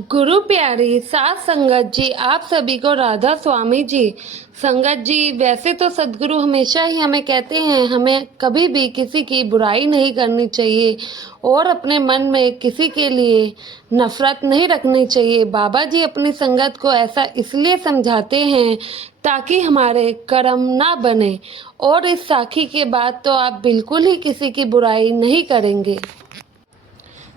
गुरु प्यारी सात संगत जी, आप सभी को राधा स्वामी जी। संगत जी, वैसे तो सदगुरु हमेशा ही हमें कहते हैं हमें कभी भी किसी की बुराई नहीं करनी चाहिए और अपने मन में किसी के लिए नफरत नहीं रखनी चाहिए। बाबा जी अपनी संगत को ऐसा इसलिए समझाते हैं ताकि हमारे कर्म ना बने, और इस साखी के बाद तो आप बिल्कुल ही किसी की बुराई नहीं करेंगे।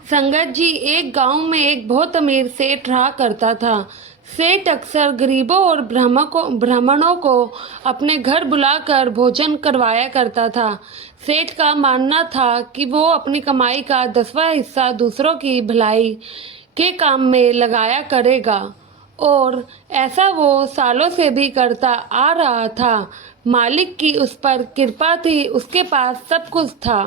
संगत जी, एक गांव में एक बहुत अमीर सेठ रहा करता था। सेठ अक्सर गरीबों और ब्राह्मणों को अपने घर बुलाकर भोजन करवाया करता था। सेठ का मानना था कि वो अपनी कमाई का 10वां हिस्सा दूसरों की भलाई के काम में लगाया करेगा, और ऐसा वो सालों से भी करता आ रहा था। मालिक की उस पर कृपा थी, उसके पास सब कुछ था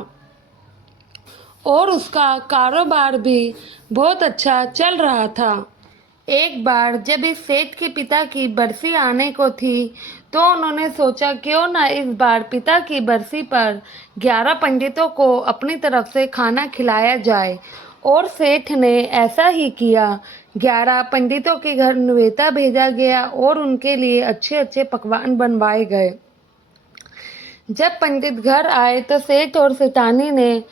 और उसका कारोबार भी बहुत अच्छा चल रहा था। एक बार जब इस सेठ के पिता की बरसी आने को थी, तो उन्होंने सोचा क्यों ना इस बार पिता की बरसी पर 11 पंडितों को अपनी तरफ से खाना खिलाया जाए। और सेठ ने ऐसा ही किया। 11 पंडितों के घर न्योता भेजा गया और उनके लिए अच्छे अच्छे पकवान बनवाए गए। जब पंडित घर आए तो सेठ और सेठानी ने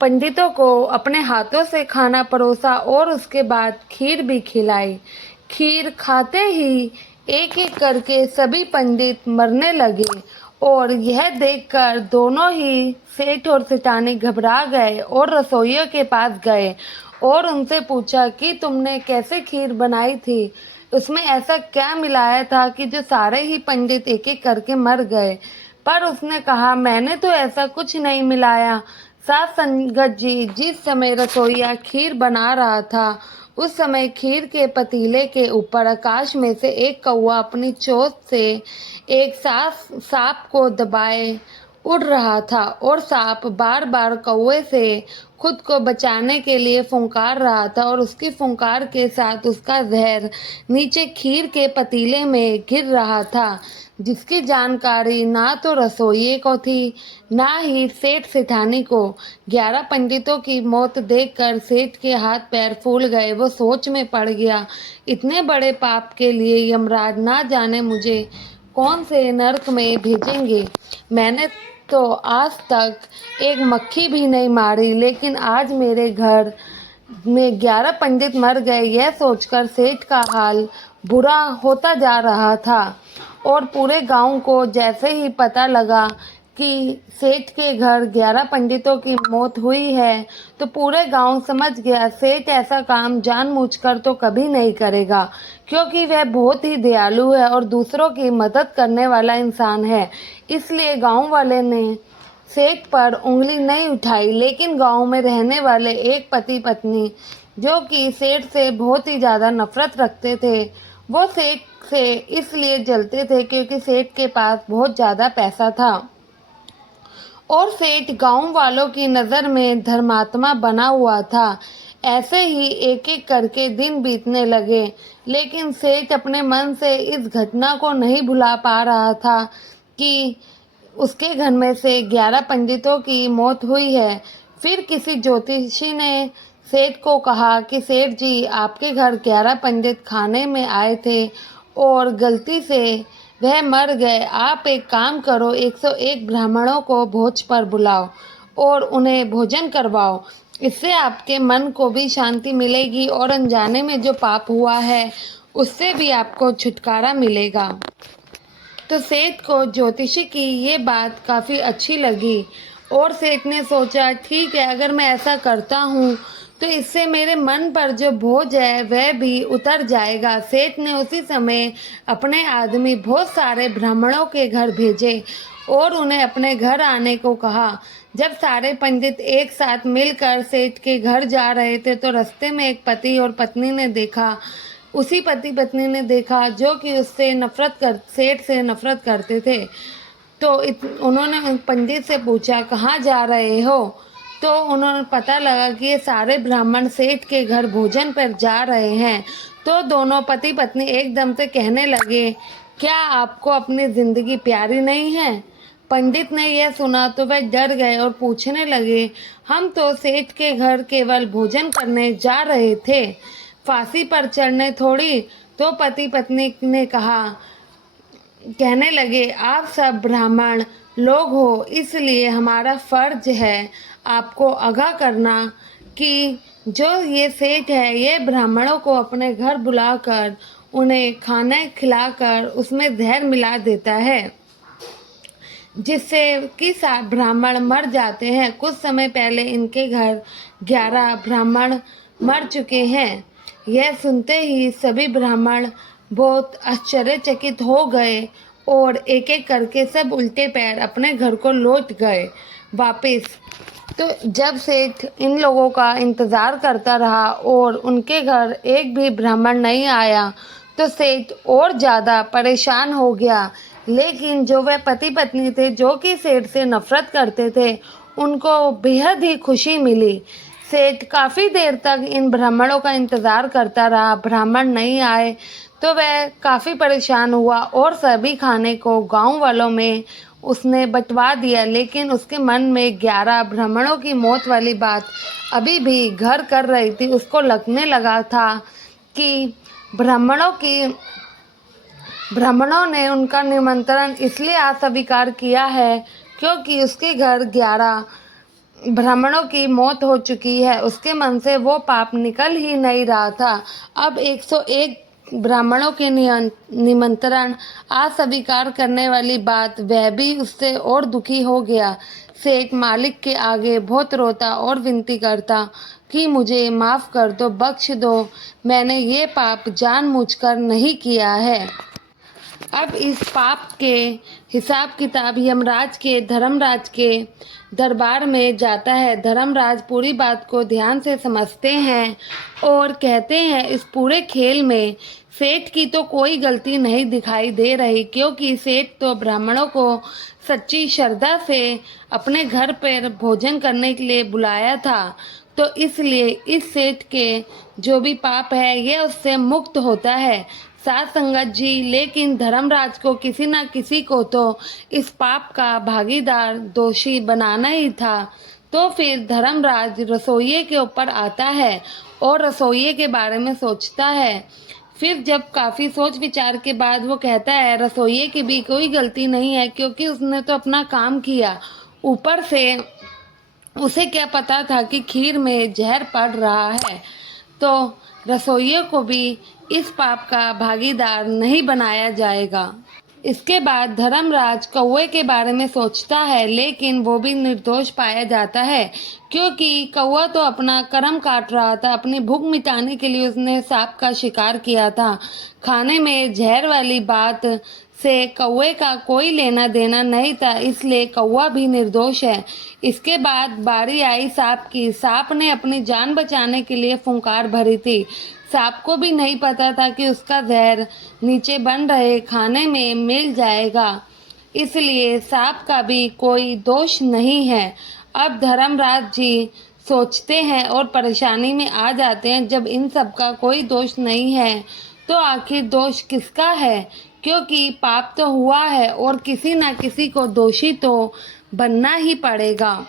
पंडितों को अपने हाथों से खाना परोसा और उसके बाद खीर भी खिलाई। खीर खाते ही एक एक करके सभी पंडित मरने लगे, और यह देखकर दोनों ही सेठ और सेठानी घबरा गए और रसोइयों के पास गए और उनसे पूछा कि तुमने कैसे खीर बनाई थी, उसमें ऐसा क्या मिलाया था कि जो सारे ही पंडित एक एक करके मर गए। पर उसने कहा, मैंने तो ऐसा कुछ नहीं मिलाया। सात संगत जी, जिस समय रसोइया खीर बना रहा था, उस समय खीर के पतीले के ऊपर आकाश में से एक कौवा अपनी चोंच से एक सांप को दबाए उड़ रहा था, और सांप बार बार कौवे से खुद को बचाने के लिए फुंकार रहा था, और उसकी फुंकार के साथ उसका जहर नीचे खीर के पतीले में गिर रहा था, जिसकी जानकारी ना तो रसोइये को थी ना ही सेठ सेठानी को। 11 पंडितों की मौत देखकर सेठ के हाथ पैर फूल गए। वो सोच में पड़ गया, इतने बड़े पाप के लिए यमराज ना जाने मुझे कौन से नरक में भेजेंगे। मैंने तो आज तक एक मक्खी भी नहीं मारी, लेकिन आज मेरे घर में 11 पंडित मर गए। यह सोचकर सेठ का हाल बुरा होता जा रहा था, और पूरे गांव को जैसे ही पता लगा कि सेठ के घर 11 पंडितों की मौत हुई है, तो पूरे गांव समझ गया सेठ ऐसा काम जानबूझकर तो कभी नहीं करेगा, क्योंकि वह बहुत ही दयालु है और दूसरों की मदद करने वाला इंसान है। इसलिए गांव वाले ने सेठ पर उंगली नहीं उठाई। लेकिन गांव में रहने वाले एक पति पत्नी, जो कि सेठ से बहुत ही ज़्यादा नफरत रखते थे, वो सेठ से इसलिए जलते थे क्योंकि सेठ के पास बहुत ज़्यादा पैसा था, और सेठ गांव वालों की नज़र में धर्मात्मा बना हुआ था। ऐसे ही एक एक करके दिन बीतने लगे, लेकिन सेठ अपने मन से इस घटना को नहीं भुला पा रहा था कि उसके घर में से 11 पंडितों की मौत हुई है। फिर किसी ज्योतिषी ने सेठ को कहा कि सेठ जी, आपके घर 11 पंडित खाने में आए थे और गलती से वह मर गए। आप एक काम करो, 101 ब्राह्मणों को भोज पर बुलाओ और उन्हें भोजन करवाओ। इससे आपके मन को भी शांति मिलेगी और अनजाने में जो पाप हुआ है उससे भी आपको छुटकारा मिलेगा। तो सेठ को ज्योतिषी की ये बात काफ़ी अच्छी लगी, और सेठ ने सोचा ठीक है, अगर मैं ऐसा करता हूँ तो इससे मेरे मन पर जो बोझ है वह भी उतर जाएगा। सेठ ने उसी समय अपने आदमी बहुत सारे ब्राह्मणों के घर भेजे और उन्हें अपने घर आने को कहा। जब सारे पंडित एक साथ मिलकर सेठ के घर जा रहे थे, तो रास्ते में एक पति और पत्नी ने देखा, उसी पति पत्नी ने देखा जो कि सेठ से नफरत करते थे। तो उन्होंने पंडित से पूछा, कहाँ जा रहे हो? तो उन्होंने पता लगा कि ये सारे ब्राह्मण सेठ के घर भोजन पर जा रहे हैं। तो दोनों पति पत्नी एकदम से कहने लगे, क्या आपको अपनी ज़िंदगी प्यारी नहीं है? पंडित ने यह सुना तो वह डर गए और पूछने लगे, हम तो सेठ के घर केवल भोजन करने जा रहे थे। फांसी पर चढ़ने थोड़ी। तो पति पत्नी ने कहने लगे, आप सब ब्राह्मण लोग हो, इसलिए हमारा फर्ज है आपको आगाह करना कि जो ये सेठ है ये ब्राह्मणों को अपने घर बुलाकर उन्हें खाना खिलाकर उसमें जहर मिला देता है, जिससे कि 7 ब्राह्मण मर जाते हैं। कुछ समय पहले इनके घर 11 ब्राह्मण मर चुके हैं। यह सुनते ही सभी ब्राह्मण बहुत आश्चर्यचकित हो गए और एक एक करके सब उल्टे पैर अपने घर को लौट गए वापस। तो जब सेठ इन लोगों का इंतज़ार करता रहा और उनके घर एक भी ब्राह्मण नहीं आया तो सेठ और ज़्यादा परेशान हो गया। लेकिन जो वह पति पत्नी थे जो कि सेठ से नफ़रत करते थे, उनको बेहद ही खुशी मिली। सेठ काफ़ी देर तक इन ब्राह्मणों का इंतज़ार करता रहा, ब्राह्मण नहीं आए तो वह काफ़ी परेशान हुआ और सभी खाने को गांव वालों में उसने बंटवा दिया। लेकिन उसके मन में 11 ब्राह्मणों की मौत वाली बात अभी भी घर कर रही थी। उसको लगने लगा था कि ब्राह्मणों ने उनका निमंत्रण इसलिए अस्वीकार किया है क्योंकि उसके घर 11 ब्राह्मणों की मौत हो चुकी है। उसके मन से वो पाप निकल ही नहीं रहा था। अब 101 ब्राह्मणों के निमंत्रण अस्वीकार करने वाली बात, वह भी उससे और दुखी हो गया। सेठ मालिक के आगे बहुत रोता और विनती करता कि मुझे माफ़ कर दो, बख्श दो, मैंने ये पाप जानबूझकर नहीं किया है। अब इस पाप के हिसाब किताब यमराज के धर्मराज के दरबार में जाता है। धर्मराज पूरी बात को ध्यान से समझते हैं और कहते हैं, इस पूरे खेल में सेठ की तो कोई गलती नहीं दिखाई दे रही, क्योंकि सेठ तो ब्राह्मणों को सच्ची श्रद्धा से अपने घर पर भोजन करने के लिए बुलाया था, तो इसलिए इस सेठ के जो भी पाप है यह उससे मुक्त होता है। साथ संगत जी, लेकिन धर्मराज को किसी न किसी को तो इस पाप का भागीदार दोषी बनाना ही था। तो फिर धर्मराज रसोइये के ऊपर आता है और रसोइये के बारे में सोचता है। फिर जब काफ़ी सोच विचार के बाद वो कहता है, रसोइये की भी कोई गलती नहीं है, क्योंकि उसने तो अपना काम किया, ऊपर से उसे क्या पता था कि खीर में जहर पड़ रहा है। तो रसोइये को भी इस पाप का भागीदार नहीं बनाया जाएगा। इसके बाद धर्मराज कौवे के बारे में सोचता है, लेकिन वो भी निर्दोष पाया जाता है, क्योंकि कौवा तो अपना कर्म काट रहा था। अपनी भूख मिटाने के लिए उसने सांप का शिकार किया था। खाने में जहर वाली बात से कौवे का कोई लेना देना नहीं था, इसलिए कौवा भी निर्दोष है। इसके बाद बारी आई सांप की। सांप ने अपनी जान बचाने के लिए फुंकार भरी थी। सांप को भी नहीं पता था कि उसका जहर नीचे बन रहे खाने में मिल जाएगा, इसलिए सांप का भी कोई दोष नहीं है। अब धर्मराज जी सोचते हैं और परेशानी में आ जाते हैं, जब इन सब का कोई दोष नहीं है तो आखिर दोष किसका है, क्योंकि पाप तो हुआ है और किसी न किसी को दोषी तो बनना ही पड़ेगा।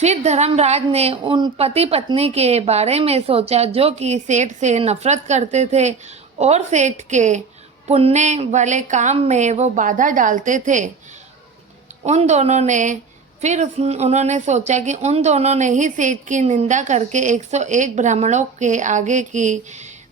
फिर धर्मराज ने उन पति पत्नी के बारे में सोचा जो कि सेठ से नफरत करते थे और सेठ के पुण्य वाले काम में वो बाधा डालते थे। उन्होंने सोचा कि उन दोनों ने ही सेठ की निंदा करके 101 ब्राह्मणों के आगे की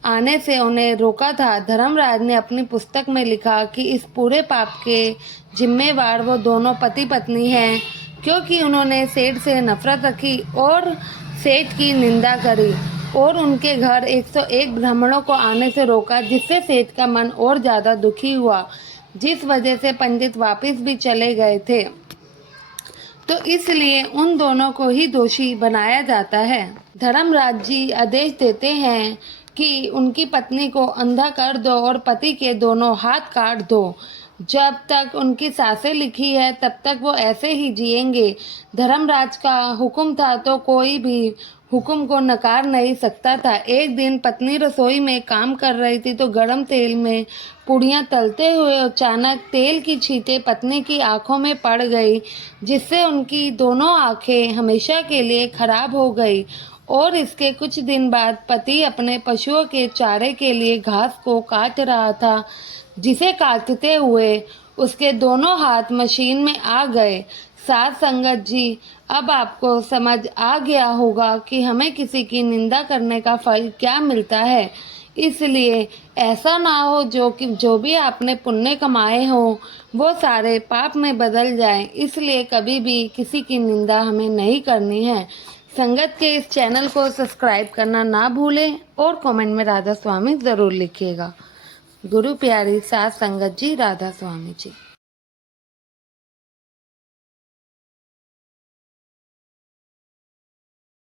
आने से उन्हें रोका था। धर्मराज ने अपनी पुस्तक में लिखा कि इस पूरे पाप के जिम्मेवार वो दोनों पति पत्नी हैं, क्योंकि उन्होंने सेठ से नफरत रखी और सेठ की निंदा करी और उनके घर 101 ब्राह्मणों को आने से रोका, जिससे सेठ का मन और ज़्यादा दुखी हुआ, जिस वजह से पंडित वापस भी चले गए थे। तो इसलिए उन दोनों को ही दोषी बनाया जाता है। धर्मराज जी आदेश देते हैं कि उनकी पत्नी को अंधा कर दो और पति के दोनों हाथ काट दो। जब तक उनकी सांसें लिखी है तब तक वो ऐसे ही जिएंगे। धर्मराज का हुक्म था तो कोई भी हुक्म को नकार नहीं सकता था। एक दिन पत्नी रसोई में काम कर रही थी तो गर्म तेल में पूड़ियाँ तलते हुए अचानक तेल की छींटें पत्नी की आंखों में पड़ गई, जिससे उनकी दोनों आंखें हमेशा के लिए खराब हो गई और इसके कुछ दिन बाद पति अपने पशुओं के चारे के लिए घास को काट रहा था, जिसे काटते हुए उसके दोनों हाथ मशीन में आ गए। साथ संगत जी, अब आपको समझ आ गया होगा कि हमें किसी की निंदा करने का फल क्या मिलता है। इसलिए ऐसा ना हो जो भी आपने पुण्य कमाए हो वो सारे पाप में बदल जाएं। इसलिए कभी भी किसी की निंदा हमें नहीं करनी है। संगत के इस चैनल को सब्सक्राइब करना ना भूलें और कमेंट में राधा स्वामी ज़रूर लिखिएगा। गुरु प्यारी साथ संगत जी, राधा स्वामी जी।